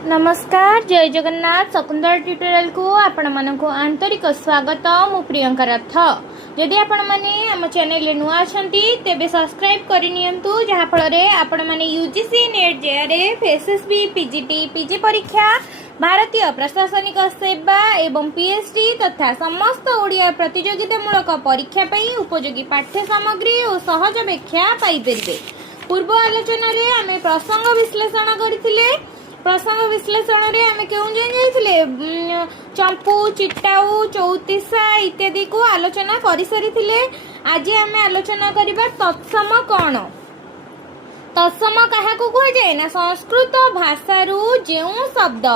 नमस्कार जय जगन्नाथ शकुंतला ट्यूटोरियल को आपण मानक आंतरिक स्वागत मु प्रियंका रथ जदि आपण माने हम चैनल नुआ अछंती तेबे सब्सक्राइब करि नियंतु जहा फल रे आपण माने UGC net JRF SSB PGT PG परीक्षा भारतीय प्रशासनिक सेवा एवं पीएचडी तथा समस्त ओडिया प्रतियोगितामूलक परीक्षा पई उपयोगी पाठ्य सामग्री और सहज व्याख्या पाई परिबे। पूर्व आलोचना रे आमे प्रसंग विश्लेषण करथिले। प्रसंग विश्लेषण रे आमे केउ जाइथिले चंपू चिट्टाऊ चौतीसा इत्यादि को आलोचना करि सरिथिले। आज आमे आलोचना करिबा तत्सम कोन। तत्सम काहाकू कह जाए ना संस्कृत भाषारू जेउ शब्द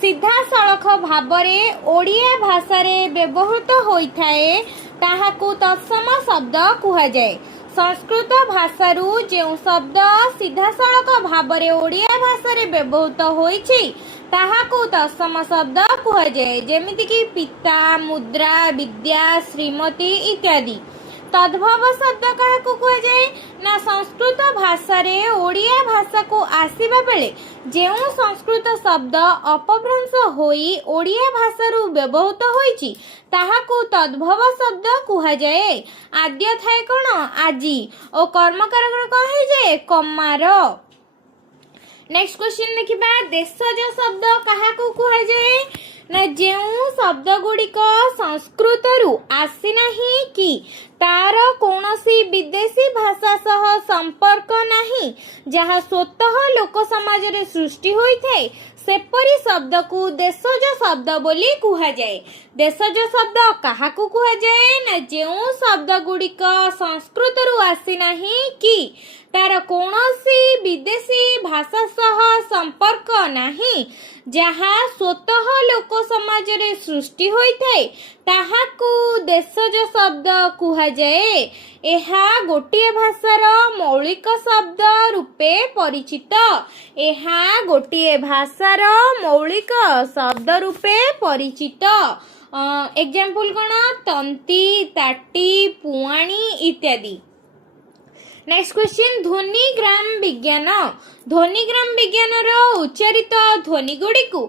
सीधा सड़क भाबरे ओडिया भाषा रे व्यवहृत होइथाए ताहाकू तत्सम शब्द कह जाए। संस्कृत भाषारू जेउ शब्द सीधा सड़क भाबरे ओडिया भाषा रे व्यवहृत होइछि ताहाकू तत्सम शब्द कह जाए। जेमिति कि पिता मुद्रा विद्या श्रीमती इत्यादि। तद्भव शब्द काहाकू कह जाए ना संस्कृत भाषा रे ओडिया भाषा को आसीबा बेले जेउ संस्कृत शब्द अपभ्रंश होई ओडिया भाषा रु व्यवहृत होइछि ताहाकू तद्भव शब्द कह जाए। आद्य थाए कोन आजी ओ कर्मकारक कह जाए कमार। नेक्स्ट क्वेश्चन देखिबा देशज शब्द काहाकू कह जाए ना जेउ शब्द गुड़िक संस्कृत रु आसी नाही कि तार कौनसी विदेशी भाषा सह संपर्क नाही जहा स्वतः लोक समाज रे सृष्टि होई थाए सेपरी शब्द को देशज शब्द बोली कह जाए। देशज शब्द काहाकू कह जाए ना जेउ शब्द गुड़िक संस्कृत रु आसी नाही कि तार कौनसी विदेशी भाषा सह संपर्क नाही जहा स्वतः लोक समाज रे सृष्टि होई थाए ताहाकू देशज शब्द कह जाए। एहा गोटिए भाषार मौलिक शब्द रूपे परिचित। एहा गोटिए भाषार मौलिक शब्द रूपे परिचित। एग्जांपल कोन तंती ताटी पुआणी इत्यादि। नेक्स्ट क्वेश्चन ध्वनिग्राम विज्ञान। ध्वनिग्राम विज्ञान रो उच्चारित ध्वनि गुड़ी को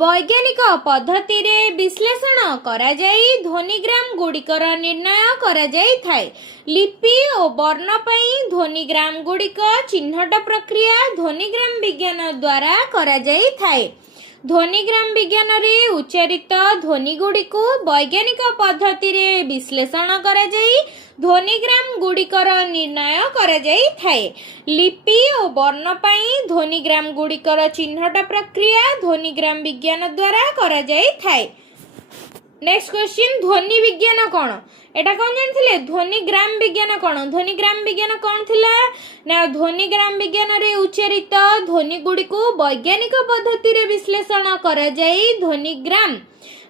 वैज्ञानिक पद्धति रे विश्लेषण करा जाई ध्वनिग्राम गुड़िकर निर्णय करा जाई थाए। लिपि और वर्ण पई ध्वनिग्राम गुड़िक चिन्हट प्रक्रिया ध्वनिग्राम विज्ञान द्वारा करा जाई थाए। ध्वनिग्राम विज्ञान रे उच्चारित ध्वनि गुड़ी को वैज्ञानिक पद्धति रे विश्लेषण करा जाई ध्वनिग्राम गुड़िकर निर्णय करा जाई थाए। लिपि और वर्ण पई ध्वनिग्राम गुड़िकर चिन्हट प्रक्रिया ध्वनिग्राम विज्ञान द्वारा करा जाई थाए। नेक्स्ट क्वेश्चन ध्वनि विज्ञान कौन एटा कौन जानथिले ध्वनिग्राम विज्ञान कौन। ध्वनिग्राम विज्ञान कौन थिला ना ध्वनिग्राम विज्ञान रे उच्चारित ध्वनि गुड़ी को वैज्ञानिक पद्धति रे विश्लेषण करा जाई ध्वनिग्राम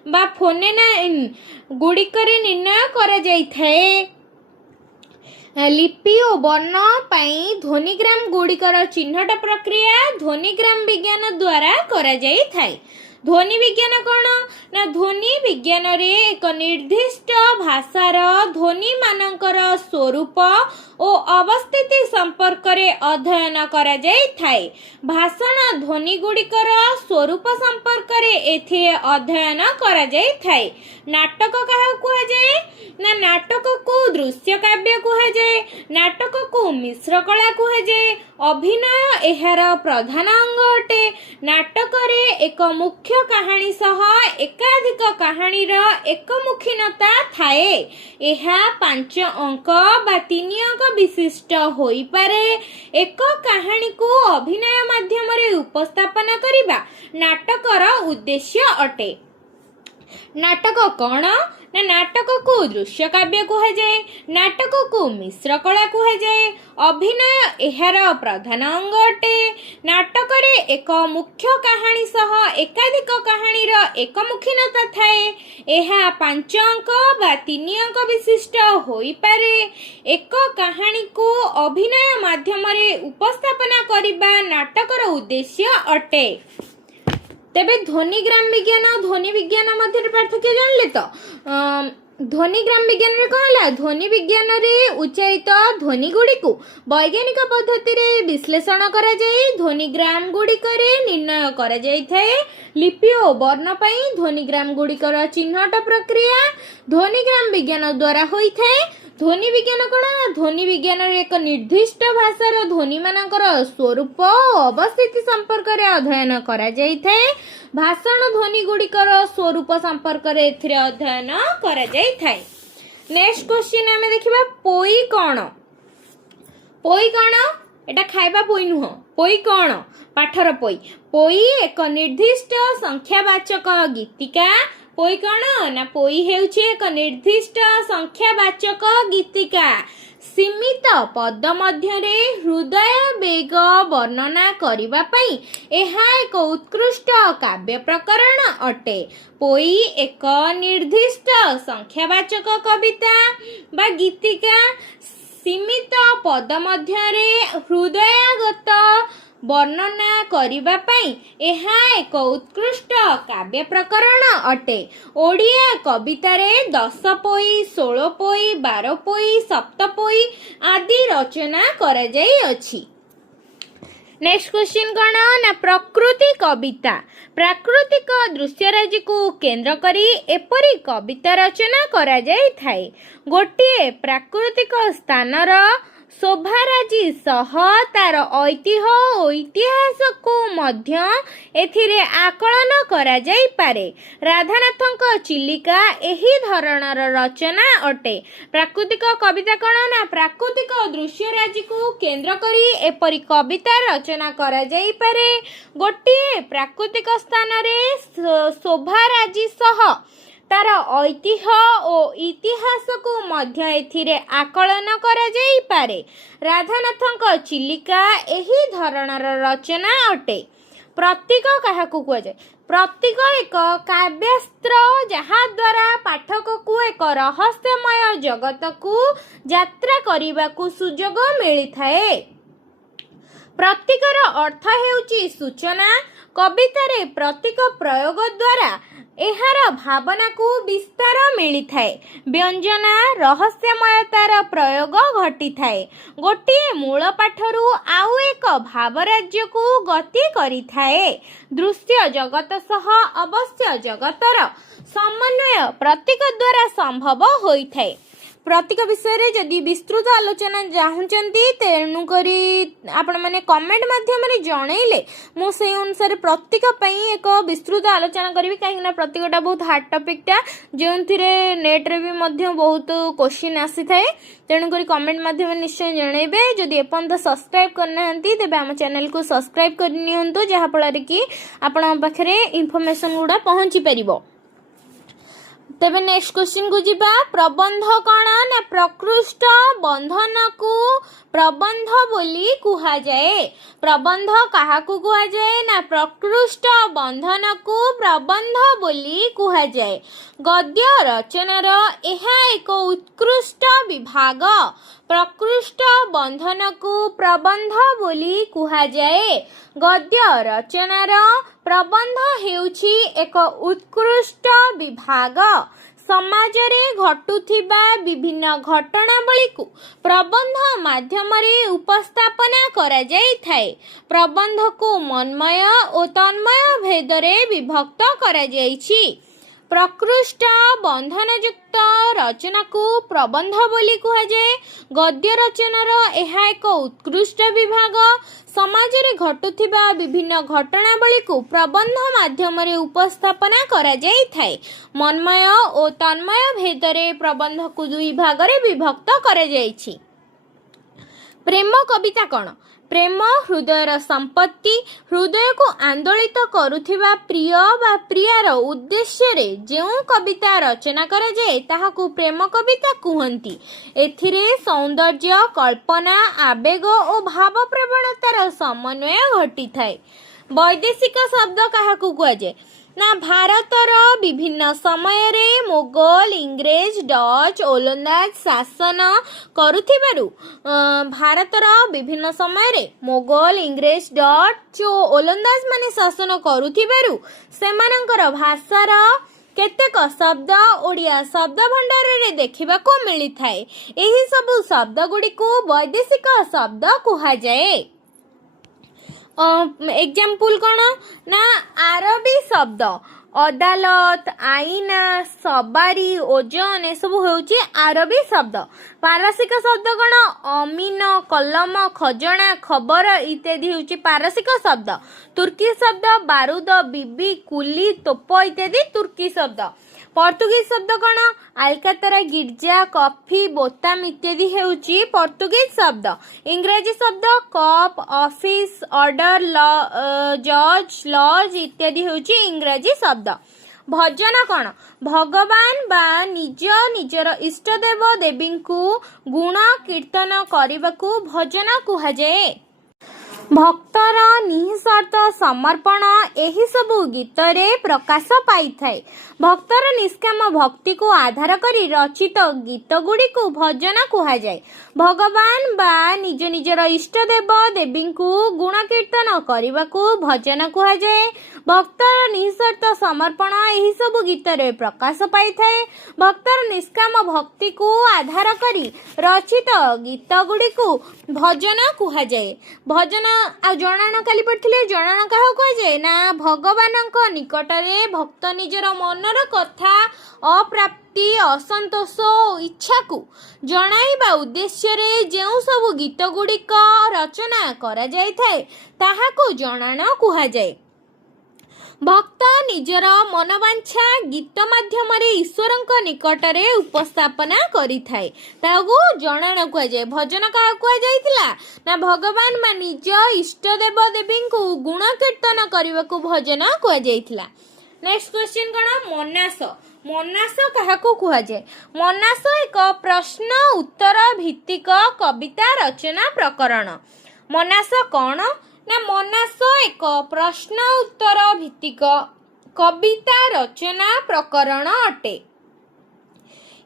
बा फोनेन गुड़िकर निर्णय करा जाई थाए। लिपि और वर्ण पाई ध्वनिग्राम गुड़िकर चिन्हट प्रक्रिया ध्वनिग्राम विज्ञान द्वारा करा जाई थाए। ध्वनि विज्ञान कौन ना ध्वनि विज्ञान रे एक निर्दिष्ट भाषार ध्वनि मानकर स्वरूप और अवस्थिति संपर्क रे अध्ययन करा जाई थाए। भाषण ध्वनि गुड़िकर स्वरूप संपर्क रे एथि अध्ययन करा जाई थाए। नाटक कहा कह जाए ना नाटक को दृश्य काव्य कह जाए। नाटक को मिश्र कला कह जाए। अभिनय एहार प्रधान अंग अटे। नाटक रे एक मुख्य कहानी सह एकाधिक कहानी रा एकमुखीनता थाए। एहा 5 अंक बा 3 अंक विशिष्ट होई पारे। एक कहानी को अभिनय माध्यम रे उपस्थापन करिबा नाटकर उद्देश्य अटे। नाटक कौन ना नाटक को दृश्य काव्य कह जाए। नाटक को मिश्र कला कह जाए। अभिनय एहार प्रधान अंग अटे। नाटक रे एक मुख्य कहानी सह एकाधिक कहानी रा एकमुखीनता थाए। एहा 5 अंक बा 3 अंक विशिष्ट होई पारे। एक कहानी को अभिनय माध्यम रे उपस्थापना करिबा नाटकर उद्देश्य अटे। तेबे ध्वनिग्राम विज्ञान और ध्वनि विज्ञान मध्य पार्थक्य जानले तो ध्वनिग्राम विज्ञान रे कौन है ध्वनि विज्ञान रे उच्चारित ध्वनि गुड़ी को वैज्ञानिक पद्धति रे विश्लेषण करा जाए ध्वनिग्राम गुड़िक निर्णय करा जाए थाए लिपि और वर्ण पई ध्वनिग्राम गुड़िकर चिन्हट प्रक्रिया ध्वनिग्राम विज्ञान द्वारा होई थाए। ध्वनि विज्ञान कौन ध्वनि विज्ञान रे एक निर्दिष्ट भाषार ध्वनि मानकर स्वरूप अवस्थिति संपर्क रे अध्ययन करा जाए थाए भाषण ध्वनि गुड़िकर स्वरूप संपर्क रे एथिरे अध्ययन करा जाए थाए। नेक्स्ट क्वेश्चन आमे देखिबा पोई कौन एटा खाइबा पोई नुह पोई कौन पाठर पोई पोई एक निर्दिष्ट संख्यावाचक गीतिका पोई कौन ना पोई हेउछि एक निर्दिष्ट संख्यावाचक गीतिका सीमित पद मध्यरे हृदय वेग वर्णना करिबा पई एहा एक उत्कृष्ट काव्य प्रकरण अटे। पोई एक निर्दिष्ट संख्यावाचक कविता बा गीतिका सीमित पद मध्यरे हृदयगत वर्णना करिबा पई एहा एक उत्कृष्ट काव्य प्रकरण अटे। ओडिया कविता रे 10 पोई 16 पोई 12 पोई 7 पोई आदि रचना करा जाई अछि। नेक्स्ट क्वेश्चन कौन ना प्रकृति कविता प्राकृतिक दृश्यराजी को केंद्र करी एपरी कविता रचना करा जाई थाए। गोटे प्राकृतिक स्थानर शोभाराजी सह तार ऐतिह्य और इतिहास को मध्य एथिरे आकलन करा जाई पारे। राधानाथंक चिलिका एही धरणर रचना अटे। प्राकृतिक कविता कौन ना प्राकृतिक दृश्यराजी को केंद्र करी एपरी कविता रचना करा जाई पारे। गोटे प्राकृतिक स्थान रे शोभाराजी सह तार ऐतिह्य और इतिहास को मध्य एथिरे आकलन करा जाई पारे। राधानाथंक चिलिका एही धरणर रचना अटे। प्रतीक काहाकू कुआ जाए प्रतीक एक काव्यास्त्र जहा द्वारा पाठक को एक रहस्यमय जगत को यात्रा करिबा को सुजोग मिली थाए। प्रतीकर अर्थ हेउची सूचना कविता रे प्रतीक प्रयोग द्वारा एहार भावना को विस्तार मिली थाए। व्यंजना रहस्यमयतार प्रयोग घटी थाए। गोटे मूल पाठरू आउ एक भावराज्य को गति करी थाए। दृश्य जगत सह अवश्य जगतर समन्वय प्रतीक द्वारा संभव होई थाए। प्रतीक विषय रे जदि विस्तृत आलोचना चाहूचंती तेणु करी आपण माने कमेंट माध्यम रे जणैले मो से अनुसार प्रतीक पई एक विस्तृत आलोचना करिवि काहेकि प्रतीकटा बहुत हार्ड टॉपिक टा जेउंथिरे नेट रे भी मध्य बहुत क्वेश्चन आसी थाए। तेणु करी कमेंट माध्यम निश्चय जणैबे। जदि एपंत सब्सक्राइब करनाहंती तेबे हम चैनल को सब्सक्राइब करनियंतु जहा फଳରେ कि आपण पाखरे इन्फॉर्मेशन गुडा पहुंची परिबो। तेबे नेक्स्ट क्वेश्चन को जीवा प्रबंध कौन ना प्रकृष्ट बंधन को प्रबंध बोली कुहा जाए। प्रबंध काहाकू कुहा जाए ना प्रकृष्ट बंधन को प्रबंध बोली कुहा जाए। गद्य रचनार एहा एक उत्कृष्ट विभाग प्रकृष्ट बंधन को प्रबंध बोली कुहा जाए। गद्य रचनार प्रबंध हेउछि एक उत्कृष्ट विभाग समाज रे घटुथिबा विभिन्न घटनावली को प्रबंध माध्यम रे उपस्थापना करा जाई थाए। प्रबंध को मनमय और तन्मय भेद रे विभक्त करा जाईछि। प्रकृष्ट बंधन युक्त रचना को प्रबंध बोली कुहा जाए। गद्य रचनार एहा एक उत्कृष्ट विभाग समाज रे घटुथिबा विभिन्न घटनावली को प्रबंध माध्यम रे उपस्थापना करा जाई थाए। मनमय और तन्मय भेद रे प्रबंध को दुई भाग रे विभक्त करा जाईछि। प्रेम कविता कौन प्रेम हृदयर संपत्ति हृदय को आंदोलित करुथिबा प्रिय बा प्रियार उद्देश्य रे जेउ कविता रचना करा जाए ताहाकू प्रेम कविता कुहंती। एथिरे सौंदर्य कल्पना आवेग और भाव प्रवणतार समन्वय घटी थाए। वैदेशिक शब्द काहाकू कुआ जाए ना भारतर विभिन्न समय रे मोगल इंग्रेज डच ओलंदाज शासन करुथिबारु भारतर विभिन्न समय रे मोगल इंग्रेज डच ओलंदाज माने शासन करुथिबारु सेमानंकर भाषार केतेक शब्द ओडिया शब्द भंडार रे देखा मिली थाए। एही सबु शब्द गुड़ी को वैदेशिक शब्द कहा जाए। एग्जाम्पल कौन ना आरबी शब्द अदालत आईना सवारी ओजन ए सब होउची आरबी शब्द। पारसिक शब्द कौन अमीन कलम खजना खबर इत्यादि होउची पारसिक शब्द। तुर्की शब्द बारूद बीबी कुली तोप इत्यादि तुर्की शब्द। पर्तुगीज शब्द कौन आलकातरा गिर्जा कॉफी बोताम इत्यादि हेउची पर्तुगीज शब्द। इंग्रजी शब्द कप ऑफिस ऑर्डर जज लॉज इत्यादि हेउची इंग्रजी शब्द। भजन कौन भगवान बा निज निजर इष्टदेव देवी को गुण कीर्तन करने भजन कहा जाए। भक्तर निःशर्त समर्पण एही सबु गीत रे प्रकाश पाई थाए। भक्तर निष्काम भक्ति को आधार करी रचित गीत गुड़ी को भजन कहा जाए। भगवान बा निज निजर इष्टदेव देवी को गुण कीर्तन करने भजन कहा जाए। भक्तर निःशर्त समर्पण एही सबु गीत रे प्रकाश पाई थाए। भक्तर निष्काम भक्ति को आधार करी रचित गीत गुड़ी को भजन कहा जाए। भजन आ जणाण काली पढ़िले जणाण काहा कहा जाए ना भगवानक निकटरे भक्त निजर मनर कथा अप्राप्ति असंतोष इच्छा को जणाइबा उद्देश्य रे जेउ सब गीत गुड़िक रचना करा जाय थाए ताहाको जणाण कहा जाए। भक्त निजर मनवांछा गीत माध्यम ईश्वर निकटरे उपस्थापना करि थाए ताकू जणाण कहा जाए। भजन क्या कहा जाइतिला ना भगवान मा निज इष्टदेव देवी को गुण कीर्तन करने को भजन कहा जाइतिला। नेक्स्ट क्वेश्चन कौन मनास मनास क्या कहा जाए। मनास एक प्रश्न उत्तर भित्तिक कविता रचना प्रकरण। मनास कौन ना मनास एक प्रश्न उत्तर भित्तिक कविता रचना प्रकरण अटे।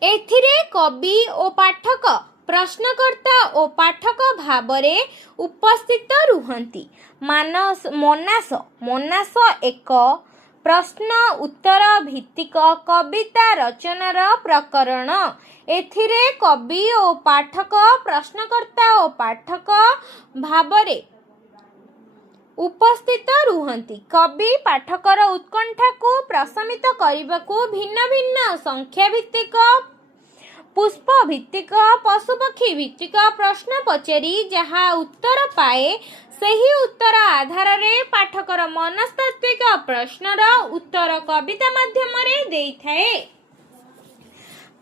एथिरे कवि और पाठक प्रश्नकर्ता और पाठक भावरे उपस्थित रुहंती। मनास मनास एक प्रश्न उत्तर भित्तिक कविता रचनार प्रकरण। एथिरे कवि और पाठक प्रश्नकर्ता और पाठक भावरे उपस्थित रुहंती। कवि पाठकर उत्कंठा को प्रशमित करने को भिन्न भिन्न संख्या भित्तिक पुष्प भित्तिक पशुपक्षी भित्तिक प्रश्न पचारि जहाँ उत्तर पाए सही उत्तर आधार रे पाठकर मनस्तात्विक प्रश्नर उत्तर कविता माध्यम रे देइथाए।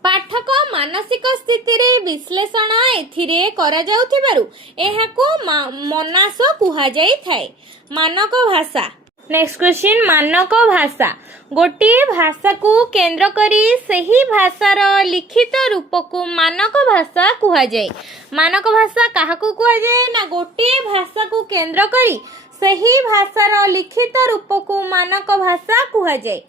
पाठक मानसिक स्थिति रे विश्लेषण एथिरे करा जाउथिबारु एहाको मनास कुहा जाई थाए। मानक भाषा। नेक्स्ट क्वेश्चन मानक भाषा गोटे भाषा को केंद्र करी सही भाषार लिखित रूप को मानक भाषा कुहा जाए। मानक भाषा काहाकू कुहा जाए ना गोटे भाषा को केंद्र करी सही भाषार लिखित रूप को मानक भाषा कुहा जाए।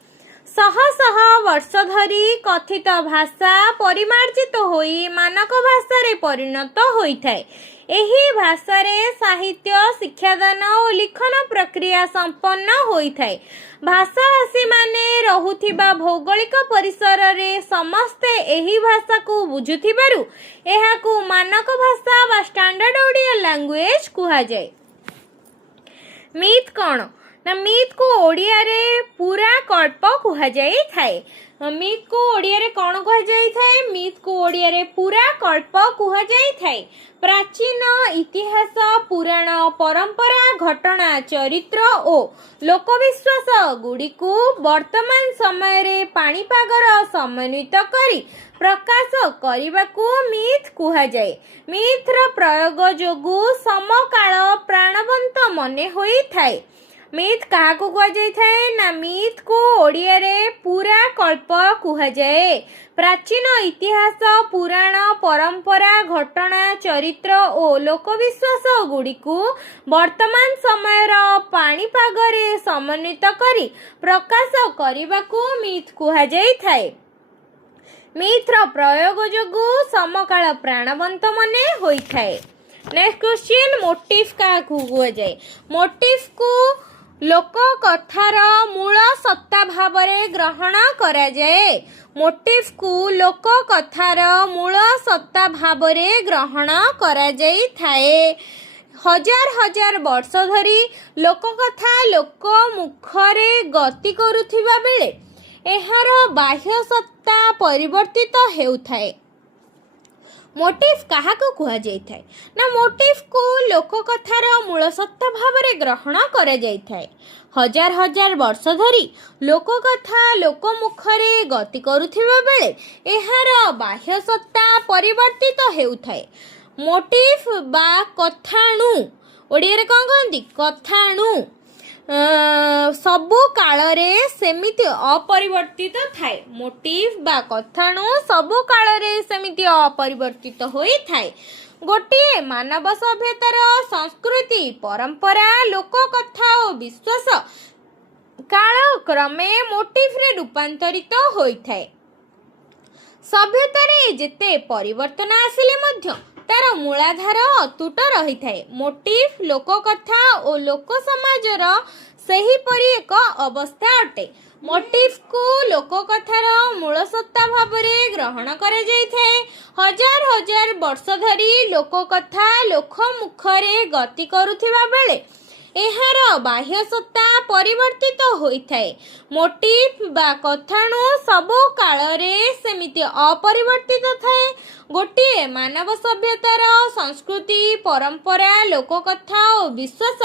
शह शह वर्ष धरी कथित भाषा परिमार्जित होई मानक भाषा रे परिणत होइथाए। एही भाषा रे साहित्य शिक्षादान और लिखन प्रक्रिया संपन्न होइथाए। भाषाभाषी माने रहुथिबा भौगोलिक परिसर रे समस्ते एही भाषा को बुझुथिबारु एहाकू मानक भाषा बा स्टैंडर्ड ओडिया लैंग्वेज कुहा जाए। मिथ कौन ना मिथ को ओडिया रे पूरा कल्प कुहा जाई थाए। मिथ को ओडिया रे कौन कुहा जाई थाए। मिथ को ओडिया रे पूरा कल्प कुहा जाई थाए। प्राचीन इतिहास पुराण परंपरा घटना चरित्र ओ लोकविश्वास गुड़ी को वर्तमान समय रे पाणीपागर समन्वित करी प्रकाश करने को मिथ कुहा जाए। मिथर प्रयोग जोगु समकाल प्राणवंत मने होई थाए। मिथ क्या कुहा जाए ना मिथ को ओडिया रे पूरा कल्प कुहा जाए। प्राचीन इतिहास पुराण परंपरा घटना चरित्र और लोकविश्वास गुड़ी को वर्तमान समय पाणीपाग रे समन्वित करी प्रकाश करने को मिथ कुहा जाई थाए। मिथर प्रयोग जोगु समकाल प्राणवंत मने होई थाए। नेक्स्ट क्वेश्चन मोटिव क्या कुहा जाए। मोटिव को लोक कथार मूल सत्ता भावरे ग्रहण कराए। मोटिफ को लोक कथार मूल सत्ता भावरे ग्रहण कराई थाए। हजार हजार वर्ष धरी लोक कथा लोक मुखरे गति करुथिबा बेले एहार बाह्य सत्ता परिवर्तित हेउथाए। मोटिफ काहाको कुहा जाइथाए ना मोटिफ को लोक कथार मूल सत्ता भावरे ग्रहण करा जाइथाए। हजार हजार वर्ष धरी लोक कथा लोक मुखरे गति करुथिबा बेले एहार बाह्य सत्ता परिवर्तित हेउथाए। मोटिफ बा कथाणु ओडिया रे कोन कहंती कथाणु सबु कालरे सेमिति अपरिवर्तित थाए। मोटिफ बा कथाणु सबु कालरे सेमिति अपरिवर्तित होई थाए। गोटे मानव सभ्यतार संस्कृति परंपरा लोक कथा और विश्वास काल क्रमे मोटिफ रे रूपांतरित होई थाए। सभ्यतारे जेते परिवर्तन आसिले मध्य तार मूलाधार अतुट रही थाए। मोटिफ लोक कथा और लोक समाजर सही परी एक अवस्था अटे। मोटिफ को लोक कथार मूल सत्ता भावरे ग्रहण करा जाइथाए। हजार हजार वर्ष धरी लोक कथा लोक मुखरे गति करुथिबा बेले एहार बाह्य सत्ता परिवर्तित होइथाए। मोटिफ बा कथाणु सबु कालरे सेमिति अपरिवर्तित थाए। गोटे मानव सभ्यतार संस्कृति परंपरा लोक कथा और विश्वास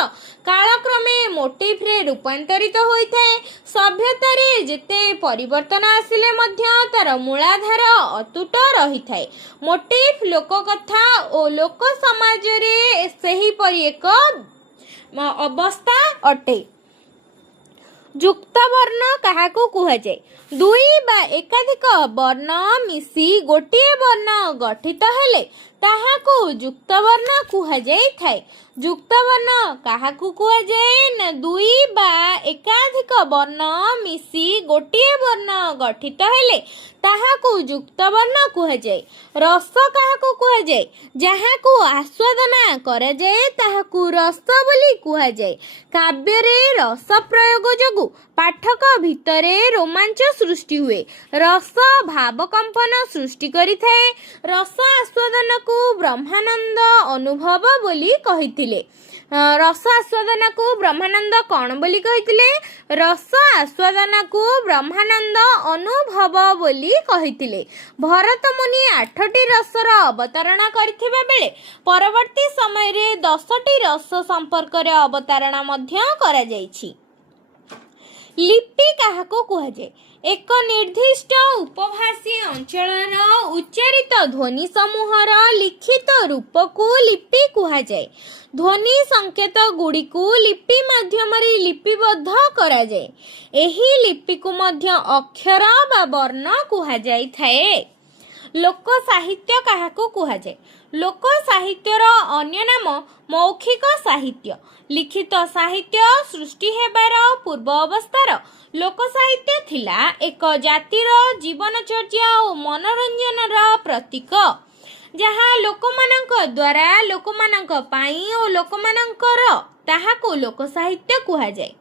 कालक्रमे मोटिफ रे रूपांतरित होइथाए। सभ्यतारे जेते परिवर्तन आसिले मध्य तार मूलाधार अतुट रही थाए। मोटिफ लोक कथा और लोक समाज रे सही परी एक अवस्था अटे। युक्त वर्ण काहाको कुहा जाए दुई बा एकाधिक वर्ण मिसी गोटिए वर्ण गठित हेले ताहाको युक्त वर्ण कुहा जाए थाए। युक्त वर्ण काहाको कुहा जाए ना दुई बा एकाधिक वर्ण मिसी गोटिए वर्ण गठित हेले ताहाको युक्त वर्ण कुहा जाए। रस काहाको कुहा जाए जहाको आस्वादना करा जाए ताहाको रस बोली कुहा जाए। काव्य रे रस प्रयोग जोगु पाठक भितरे रोमांच सृष्टि हुए। रस भाव कंपन सृष्टि करि थाए। रस आस्वादन को ब्रह्मानंद अनुभव बोली कहिथिले। रस आस्वादन को ब्रह्मानंद कौन बोली कहिथिले रस आस्वादन को ब्रह्मानंद अनुभव बोली कहिथिले। भरत मुनि 8टी रसर अवतारणा करिथिबा बेले परवर्ती समय रे 10टी रस संपर्क रे अवतारणा मध्य करा जाइछि। लिपि काहाको कुहा जाए एक निर्दिष्ट उपभाषी अंचलर उच्चारित ध्वनि समूहर लिखित रूप को लिपि कुहा जाए। ध्वनि संकेत गुड़ी को लिपि माध्यम रे लिपिबद्ध करा जाए। एही लिपि को मध्य अक्षर बा वर्ण कुहा जाय थाए। लोक साहित्य काहाको कुहा जाए लोक साहित्यर अन्य नाम मौखिक साहित्य। लिखित साहित्य सृष्टि हेबार पूर्व अवस्थार लोक साहित्य थिला एक जातिर जीवनचर्या और मनोरंजन प्रतीक जहाँ लोकमानंक द्वारा लोकमानंक पाई और लोकमानंकर ताहाको लोक साहित्य कुहा जाए।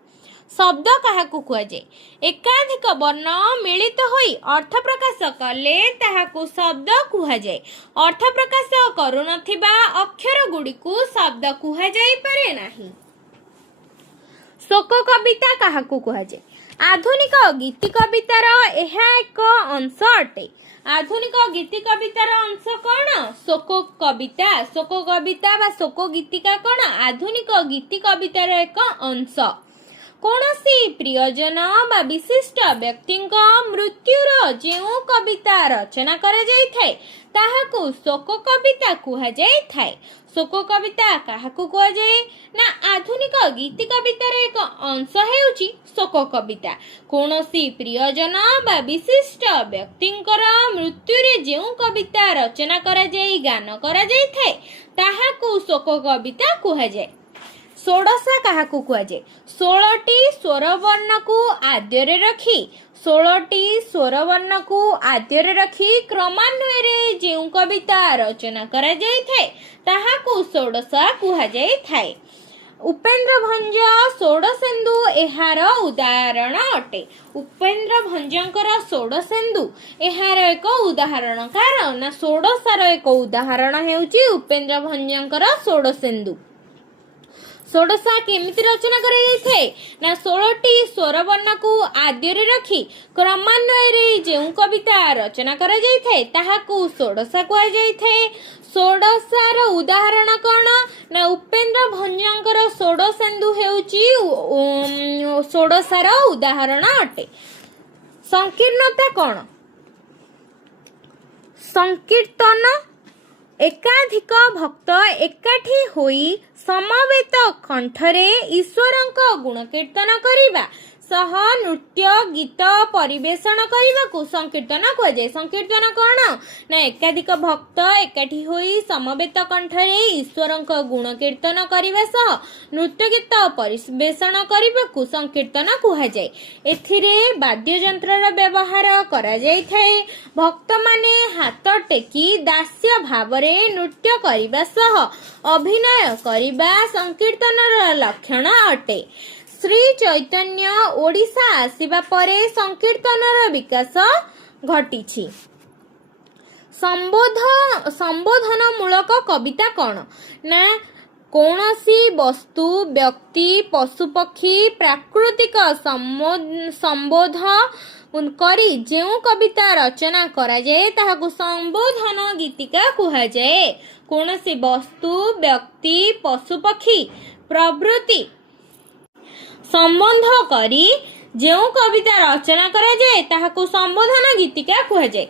शब्द काहाको कुहा जाए एकाधिक वर्ण मिलित होई अर्थ प्रकाश कले ताहाको शब्द कुहा जाए। अर्थ प्रकाश करुनथिबा अक्षर गुडी को शब्द कुहा जाई पारे नाही। शोक कविता काहाको कुहा जाए आधुनिक गीति कवितार एहा एक अंश अटे। आधुनिक गीति कवितार अंश कौन शोक कविता। शोक कविता बा शोक गीतिका कौन आधुनिक गीति कवितार एक अंश। कौनसी प्रियजन बा विशिष्ट व्यक्तिंक मृत्युर जेउ कविता रचना करा जाय थाए ताहाको शोक कविता कुहा जाय थाए। शोक कविता काहाको कुहा जाए ना आधुनिक गीति कवितार एक अंश हेउची शोक कविता। कौनसी प्रियजन बा विशिष्ट व्यक्तिंकर मृत्युरे जेउ कविता रचना करा जाय गान करा जाय थाए ताहाको शोक कविता कुहा जाए। षोडशा काहाको कुहा जाए 16टी स्वर वर्ण को आद्ୟରେ रखी 16टी स्वर वर्ण को आद्ୟରେ रखी क्रमान्वये जेउ कविता रचना करा जाय थाए ताहाको षोडशा कुहा जाय थाए। उपेन्द्र भंज षोडशेन्दु एहार उदाहरण अटे। उपेन्द्र भंजंकर षोडशेन्दु एहार एक उदाहरण कार ना षोडशार एक उदाहरण हेउची उपेन्द्र भंजंकर षोडशेन्दु। षोडशा केमिति रचना कराଯାଇଥାଏ ना 16टी स्वरवर्ण को आद्य रे रखी क्रमान्वय रे जेउ कविता रचना कराଯାଇଥାଏ ताहाकू षोडशा कुहा जायଥାଏ। षोडशार उदाहरण कौन ना उपेन्द्र भंजंकर षोडशेन्दु हेउची षोडशार उदाहरण अटे। संकीर्णता कौन? संकीर्तन एकाधिक भक्त एकाठी होई समवेत कंठरे ईश्वरंक गुण कीर्तन करिबा सह नृत्य गीत परिवेषण करने संकीर्तन कह जाए। संकीर्तन कौन ना एकाधिक भक्त एकाठी होई समवेत कंठरे ईश्वरंक गुण कीर्तन करने सह नृत्य गीत परिवेषण करने संकीर्तन कह जाए। एथिरे वाद्य यंत्रर व्यवहार करा जाय थाए। भक्त माने हाथ टेकी दास्य भावरे नृत्य करने सह अभिनय करने संकीर्तनर लक्षण अटे। श्री चैतन्य ओडिशा आसिबा परे संकीर्तनर विकास घटिछि। संबोधन मूलक कविता कौन ना कौनसी वस्तु व्यक्ति पशुपक्षी प्राकृतिक संबोधन करी जेउ कविता रचना करा जाए ताहाकू संबोधन गीतिका कुहा जाए। कौनसी वस्तु व्यक्ति पशुपक्षी प्रभृति संबंध करी जेउ कविता रचना करा जाए ताहाकू संबोधन गीतिका कुहा जाए।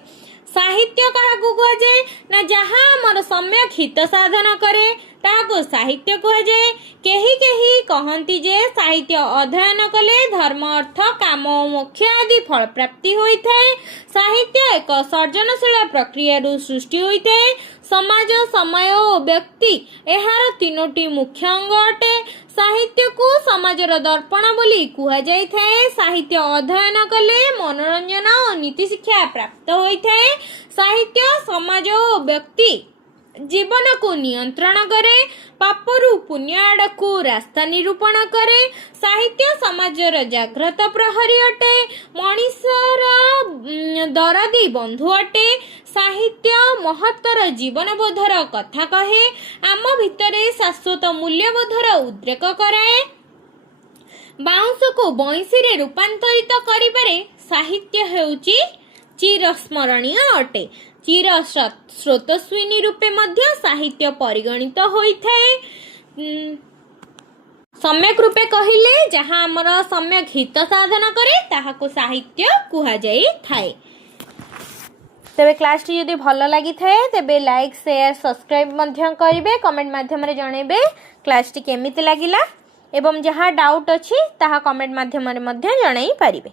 साहित्य काहाकू कुहा जाए ना जहाँ हमर सम्यक हित साधन करे ताहाकू साहित्य कुहा जाए। केही केही कहंती जे साहित्य अध्ययन कले धर्म अर्थ काम और मोक्ष आदि फल प्राप्ति होइଥାଏ। साहित्य एक सर्जनशील प्रक्रिया सृष्टि होइଥାଏ। समाज समय और व्यक्ति एहार तीनोटी मुख्य अंग अटे। साहित्य को समाजर दर्पण बोली कुहा जाय थाए। साहित्य अध्ययन कले मनोरंजन और नीति शिक्षा प्राप्त होइଥାଏ। साहित्य समाज और व्यक्ति जीवन को नियंत्रण करे, पापरु पुण्य आड़कू रास्ता निरूपण करे। साहित्य समाजर जाग्रत प्रहरी अटे। मनीषर दरदी बंधु अटे। साहित्य महत्तर जीवनबोधर कथा कहे, आम भितरे शाश्वत मूल्यबोधर उद्रेक कराए। बाउंस को बंशी रे रूपांतरित करिबारे साहित्य हेउची चिरस्मरणीय अटे। चिर स्रोतस्विनी रूपे मध्य साहित्य परिगणित होइଥାଏ। सम्यक रूपे कहिले जहाँ हमर सम्यक हित साधन करे ताहाकू साहित्य कुहा जाई थाए। तेबे क्लास टी यदि भल लगी थाए तेबे लाइक शेयर सब्सक्राइब मध्य करिवे, कमेंट माध्यम रे जणेबे क्लास टी केमिति लागिला एवं जहाँ डाउट अछि ताहा कमेंट माध्यम रे मध्य जणाई पारिबे।